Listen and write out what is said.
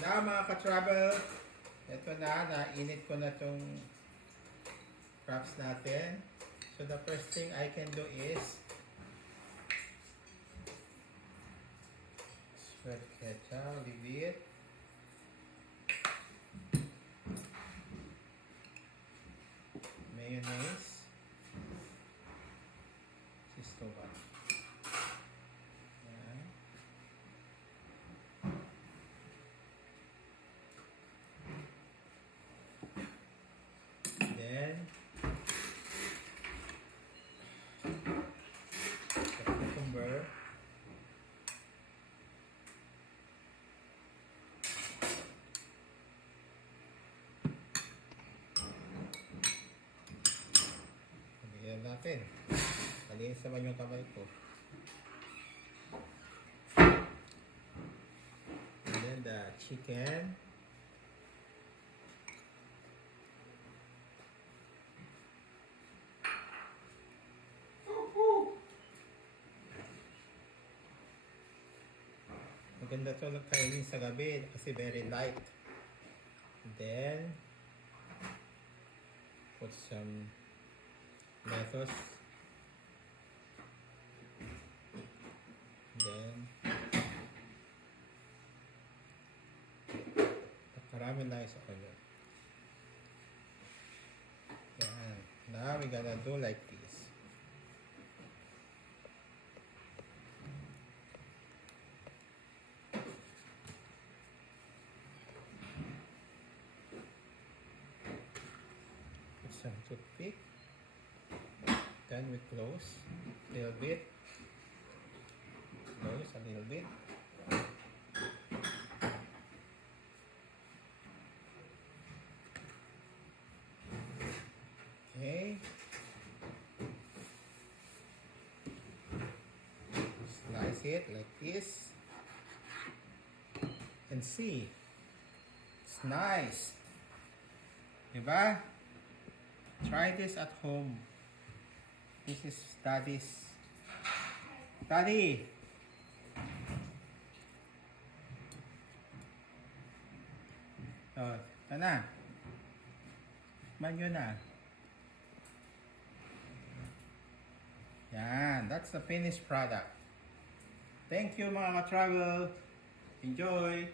Na mga ka-travel, ito na, nainit ko na itong wraps natin. So the first thing I can do is spread ketchup, leave it. Mayonnaise. Sisto ba? Yan. Then the cucumber. Lagyan natin. Malinis naman yung kamay ko. And then the chicken. Maganda ito nagkainin sa gabi kasi very light. And then put some lettuce. Then caramelize onion. Yan. Now we're gonna do like this. Put some toothpick. Then we close a little bit. Close a little bit. Okay. Slice it like this. And see. It's nice. Diba? Try this at home. This is Daddy's. Daddy! Oh, ito na. Man yun na. Yan, that's the finished product. Thank you mga ka-travel. Enjoy!